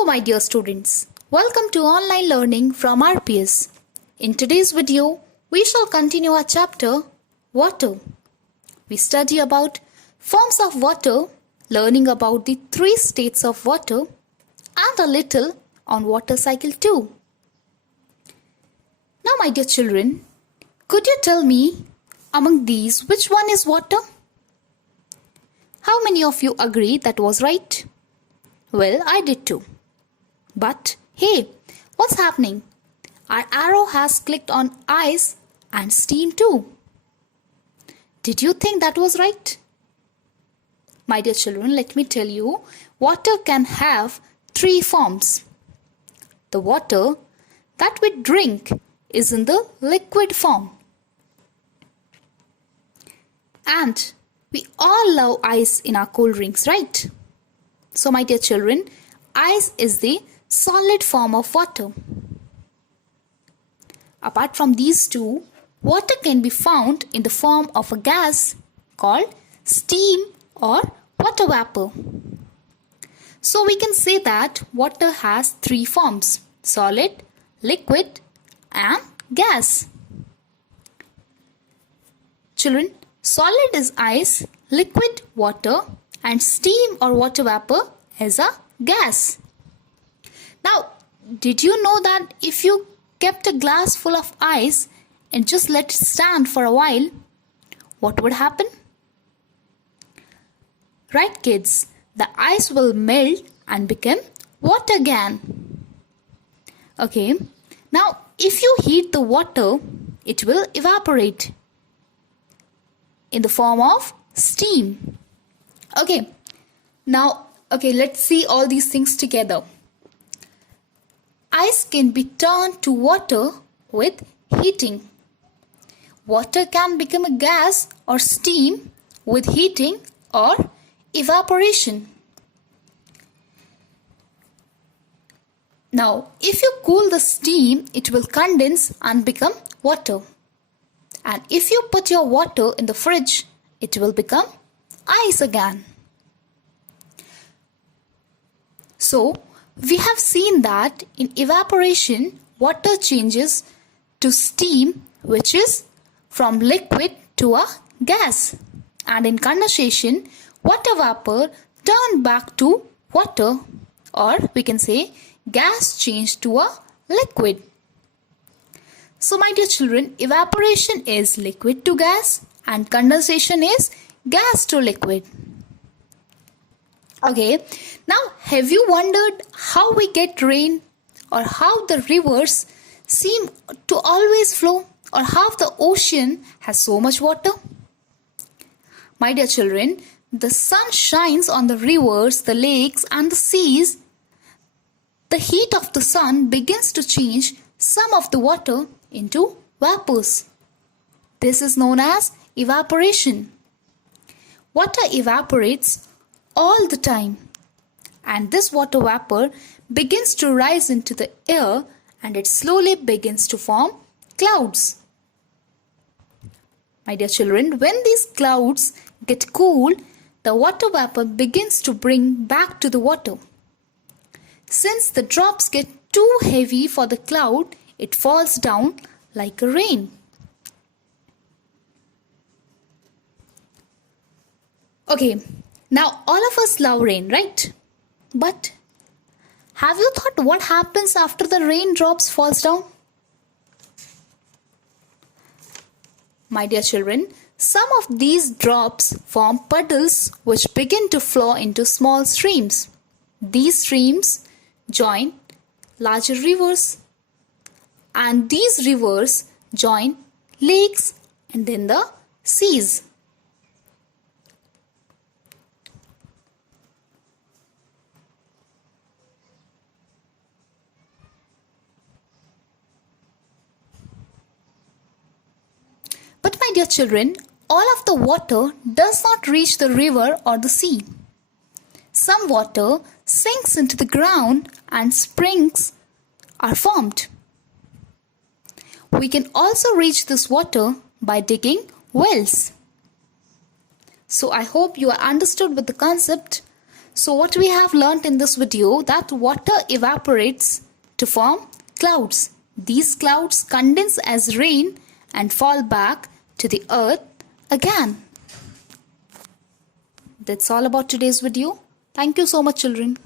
Hello my dear students, welcome to online learning from RPS. In today's video, we shall continue our chapter, Water. We study about forms of water, learning about the 3 states of water and a little on water cycle too. Now my dear children, could you tell me among these which one is water? How many of you agree that was right? Well, I did too. But hey, what's happening? Our arrow has clicked on ice and steam too. Did you think that was right? My dear children, let me tell you, water can have 3 forms. The water that we drink is in the liquid form. And we all love ice in our cold drinks, right? So my dear children, ice is the solid form of water. Apart from these two, water can be found in the form of a gas called steam or water vapor. So we can say that water has 3 forms: solid, liquid and gas. Children, solid is ice, liquid water and steam or water vapor is a gas. Now, did you know that if you kept a glass full of ice and just let it stand for a while, what would happen? Right kids, the ice will melt and become water again. Okay, now if you heat the water, it will evaporate in the form of steam. Okay, let's see all these things together. Ice can be turned to water with heating. Water can become a gas or steam with heating or evaporation. Now, if you cool the steam, it will condense and become water. And if you put your water in the fridge, it will become ice again. So, we have seen that in evaporation, water changes to steam, which is from liquid to a gas. And in condensation, water vapor turned back to water, or we can say gas changed to a liquid. So my dear children, evaporation is liquid to gas and condensation is gas to liquid. Okay, now have you wondered how we get rain or how the rivers seem to always flow or how the ocean has so much water? My dear children, the sun shines on the rivers, the lakes and the seas. The heat of the sun begins to change some of the water into vapors. This is known as evaporation. Water evaporates all the time, and this water vapor begins to rise into the air and it slowly begins to form clouds. My dear children, when these clouds get cool, the water vapor begins to bring back to the water. Since the drops get too heavy for the cloud, it falls down like a rain. Okay, now all of us love rain, right? But have you thought what happens after the raindrops falls down? My dear children, some of these drops form puddles which begin to flow into small streams. These streams join larger rivers, and these rivers join lakes and then the seas. But my dear children, all of the water does not reach the river or the sea. Some water sinks into the ground and springs are formed. We can also reach this water by digging wells. So I hope you are understood with the concept. So what we have learnt in this video, that water evaporates to form clouds. These clouds condense as rain and fall back to the earth again. That's all about today's video. Thank you so much, children.